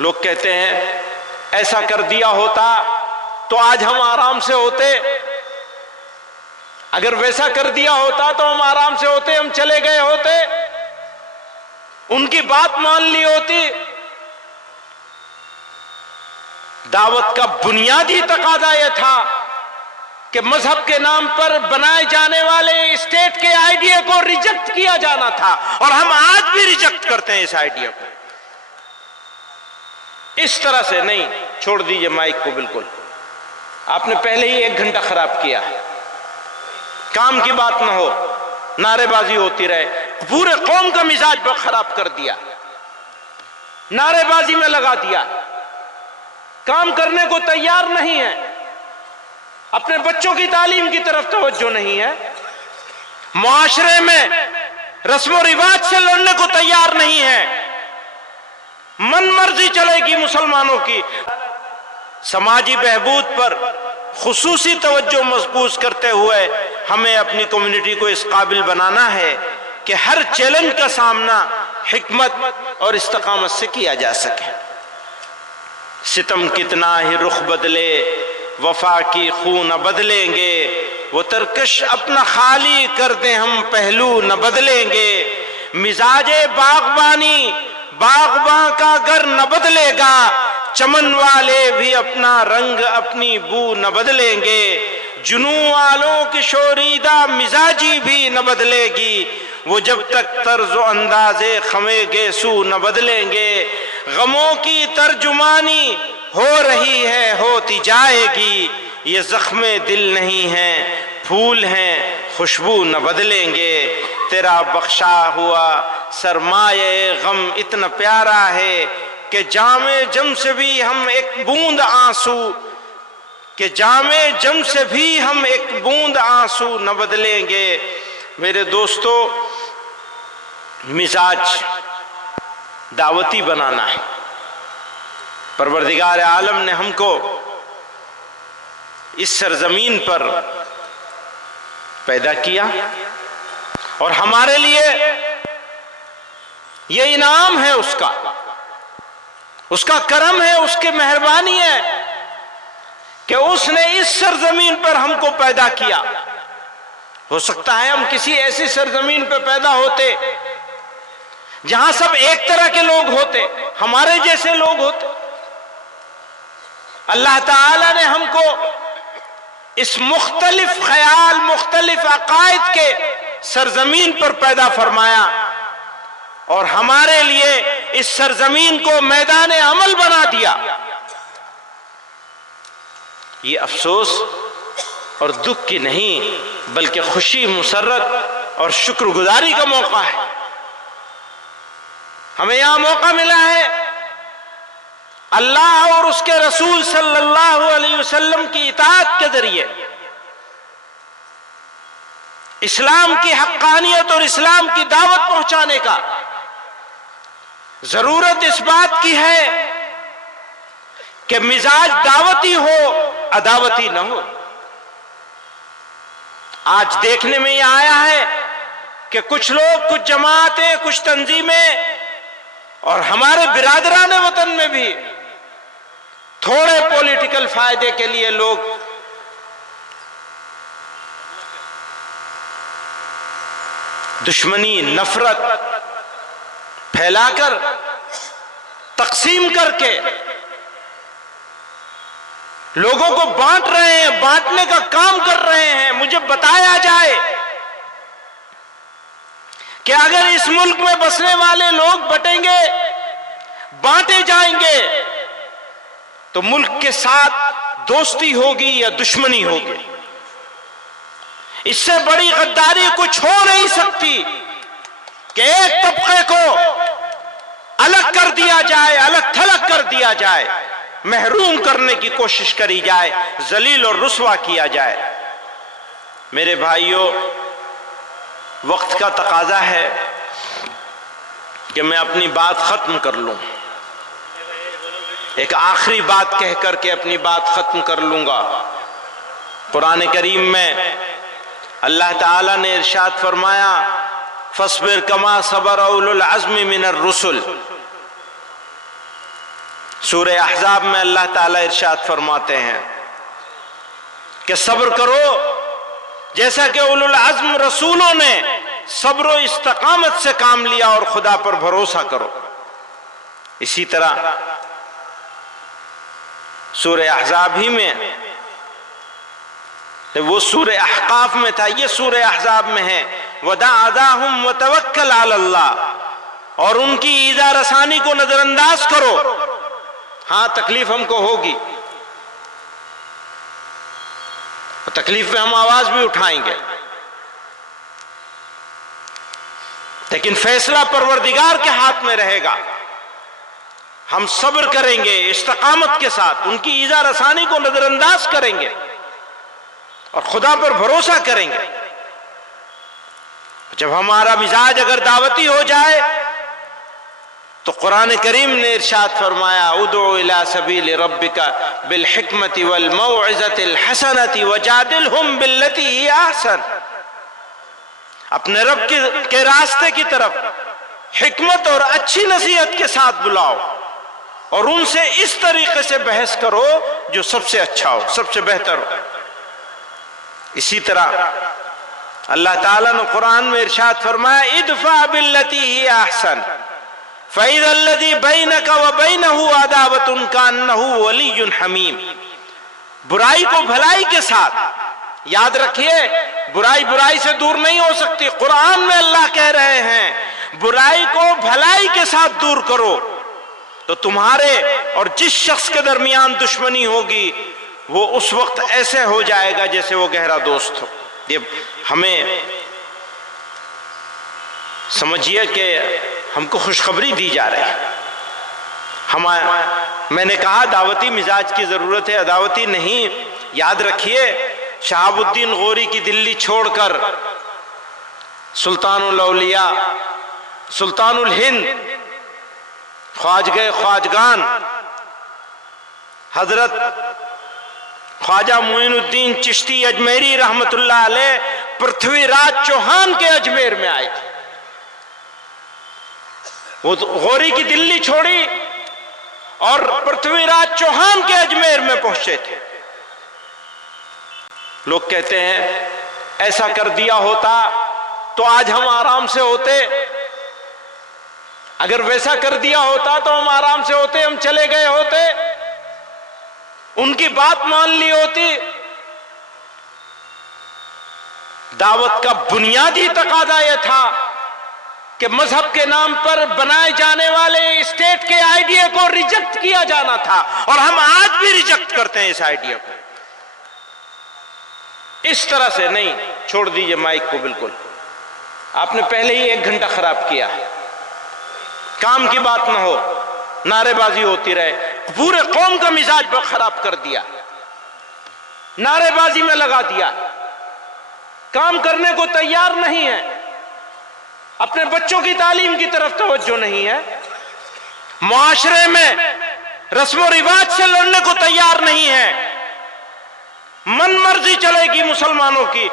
لوگ کہتے ہیں ایسا کر دیا ہوتا تو آج ہم آرام سے ہوتے، اگر ویسا کر دیا ہوتا تو ہم آرام سے ہوتے، ہم چلے گئے ہوتے، ان کی بات مان لی ہوتی۔ دعوت کا بنیادی تقاضا یہ تھا کہ مذہب کے نام پر بنائے جانے والے اسٹیٹ کے آئیڈیا کو ریجیکٹ کیا جانا تھا، اور ہم آج بھی ریجیکٹ کرتے ہیں اس آئیڈیا کو۔ اس طرح سے نہیں، چھوڑ دیجئے مائک کو، بالکل آپ نے پہلے ہی 1 گھنٹہ خراب کیا، کام کی بات نہ ہو، نعرے بازی ہوتی رہے، پورے قوم کا مزاج خراب کر دیا، نعرے بازی میں لگا دیا، کام کرنے کو تیار نہیں ہے، اپنے بچوں کی تعلیم کی طرف توجہ نہیں ہے، معاشرے میں رسم و رواج سے لڑنے کو تیار نہیں ہے، من مرضی چلے گی مسلمانوں کی۔ سماجی بہبود پر خصوصی توجہ مرکوز کرتے ہوئے ہمیں اپنی کمیونٹی کو اس قابل بنانا ہے کہ ہر چیلنج کا سامنا حکمت اور استقامت سے کیا جا سکے۔ ستم کتنا ہی رخ بدلے وفا کی خو نہ بدلیں گے، وہ ترکش اپنا خالی کر دیں ہم پہلو نہ بدلیں گے، مزاج باغبانی باغباں کا گر نہ بدلے گا، چمن والے بھی اپنا رنگ اپنی بو نہ بدلیں گے، جنوں والوں کی شوریدہ مزاجی بھی نہ بدلے گی، وہ جب تک طرز و انداز خمے گیسو نہ بدلیں گے، غموں کی ترجمانی ہو رہی ہے ہوتی جائے گی، یہ زخم دل نہیں ہیں پھول ہیں خوشبو نہ بدلیں گے، تیرا بخشا ہوا سرمایہ غم اتنا پیارا ہے کہ جام جم سے بھی ہم ایک بوند آنسو، کہ جام جم سے بھی ہم ایک بوند آنسو نہ بدلیں گے۔ میرے دوستو، مزاج دعوتی بنانا ہے۔ پروردگار عالم نے ہم کو اس سرزمین پر پیدا کیا، اور ہمارے لیے یہ انعام ہے اس کا کرم ہے، اس کی مہربانی ہے کہ اس نے اس سرزمین پر ہم کو پیدا کیا۔ ہو سکتا ہے ہم کسی ایسی سرزمین پہ پیدا ہوتے جہاں سب ایک طرح کے لوگ ہوتے، ہمارے جیسے لوگ ہوتے۔ اللہ تعالی نے ہم کو اس مختلف خیال، مختلف عقائد کے سرزمین پر پیدا فرمایا، اور ہمارے لیے اس سرزمین کو میدان عمل بنا دیا۔ یہ افسوس اور دکھ کی نہیں بلکہ خوشی، مسرت اور شکر گزاری کا موقع ہے۔ ہمیں یہاں موقع ملا ہے اللہ اور اس کے رسول صلی اللہ علیہ وسلم کی اطاعت کے ذریعے اسلام کی حقانیت اور اسلام کی دعوت پہنچانے کا۔ ضرورت اس بات کی ہے کہ مزاج دعوتی ہو، عداوتی نہ ہو۔ آج دیکھنے میں یہ آیا ہے کہ کچھ لوگ، کچھ جماعتیں، کچھ تنظیمیں اور ہمارے برادران وطن میں بھی تھوڑے پولیٹیکل فائدے کے لیے لوگ دشمنی، نفرت پھیلا کر، تقسیم کر کے لوگوں کو بانٹ رہے ہیں، بانٹنے کا کام کر رہے ہیں۔ مجھے بتایا جائے کہ اگر اس ملک میں بسنے والے لوگ بٹیں گے، بانٹے جائیں گے، تو ملک کے ساتھ دوستی ہوگی یا دشمنی ہوگی؟ اس سے بڑی غداری کچھ ہو نہیں سکتی کہ ایک طبقے کو الگ کر دیا جائے، الگ تھلگ کر دیا جائے، محروم کرنے کی کوشش کری جائے، ذلیل اور رسوا کیا جائے۔ میرے بھائیوں، وقت کا تقاضا ہے کہ میں اپنی بات ختم کر لوں۔ ایک آخری بات کہہ کر کے اپنی بات ختم کر لوں گا۔ قرآن کریم میں اللہ تعالیٰ نے ارشاد فرمایا، فَاصْبِرْ كَمَا صَبَرَ أُولُو الْعَزْمِ مِنَ الرُّسُلِ، سورہ احزاب میں اللہ تعالیٰ ارشاد فرماتے ہیں کہ صبر کرو جیسا کہ اولو العزم رسولوں نے صبر و استقامت سے کام لیا اور خدا پر بھروسہ کرو۔ اسی طرح سورہ احزاب ہی میں، وہ سورہ احقاف میں تھا، یہ سورہ احزاب میں ہے، وَدَعْ أَذَاهُمْ وَتَوَكَّلْ عَلَى اللَّهِ، اور ان کی ایذا رسانی کو نظر انداز کرو۔ ہاں تکلیف ہم کو ہوگی، تکلیف میں ہم آواز بھی اٹھائیں گے، لیکن فیصلہ پروردگار کے ہاتھ میں رہے گا۔ ہم صبر کریں گے استقامت کے ساتھ، ان کی ایذا رسانی کو نظر انداز کریں گے اور خدا پر بھروسہ کریں گے۔ جب ہمارا مزاج اگر دعوتی ہو جائے تو قرآن کریم نے ارشاد فرمایا ادعو الی سبیل ربک بالحکمت والموعظۃ الحسنۃ وجادلہم باللتی ہی احسن، اپنے رب کے راستے کی طرف حکمت اور اچھی نصیحت کے ساتھ بلاؤ اور ان سے اس طریقے سے بحث کرو جو سب سے اچھا ہو، سب سے بہتر ہو۔ اسی طرح اللہ تعالیٰ نے قرآن میں ارشاد فرمایا ادفع باللتی ہی احسن فَإِذَا الَّذِي بَيْنَكَ وَبَيْنَهُ عَدَاوَةٌ كَأَنَّهُ وَلِيٌّ حَمِيمٌ، برائی کو بھلائی کے ساتھ، یاد رکھیے برائی سے دور نہیں ہو سکتی۔ قرآن میں اللہ کہہ رہے ہیں برائی کو بھلائی کے ساتھ دور کرو تو تمہارے اور جس شخص کے درمیان دشمنی ہوگی وہ اس وقت ایسے ہو جائے گا جیسے وہ گہرا دوست ہو۔ یہ ہمیں سمجھیے کہ ہم کو خوشخبری دی جا رہی ہے۔ میں نے کہا دعوتی مزاج کی ضرورت ہے، عداوتی نہیں۔ یاد رکھیے شہاب الدین غوری کی دلی چھوڑ کر سلطان الاولیاء، سلطان الہند، خواجہ خواجگان حضرت خواجہ معین الدین چشتی اجمیری رحمت اللہ علیہ پرتھوی راج چوہان کے اجمیر میں آئے تھے۔ وہ غوری کی دلی چھوڑی اور پرتھوی راج چوہان کے اجمیر میں پہنچے تھے۔ لوگ کہتے ہیں ایسا کر دیا ہوتا تو آج ہم آرام سے ہوتے، اگر ویسا کر دیا ہوتا تو ہم آرام سے ہوتے، ہم چلے گئے ہوتے، ان کی بات مان لی ہوتی۔ دعوت کا بنیادی تقاضا یہ تھا کہ مذہب کے نام پر بنائے جانے والے اسٹیٹ کے آئیڈیا کو ریجیکٹ کیا جانا تھا، اور ہم آج بھی ریجیکٹ کرتے ہیں اس آئیڈیا کو۔ اس طرح سے نہیں، چھوڑ دیجئے مائک کو بالکل، آپ نے پہلے ہی 1 گھنٹہ خراب کیا، کام کی بات نہ ہو، نعرے بازی ہوتی رہے، پورے قوم کا مزاج خراب کر دیا، نعرے بازی میں لگا دیا، کام کرنے کو تیار نہیں ہے، اپنے بچوں کی تعلیم کی طرف توجہ نہیں ہے، معاشرے میں رسم و رواج سے لڑنے کو تیار نہیں ہے، من مرضی چلے گی مسلمانوں کی۔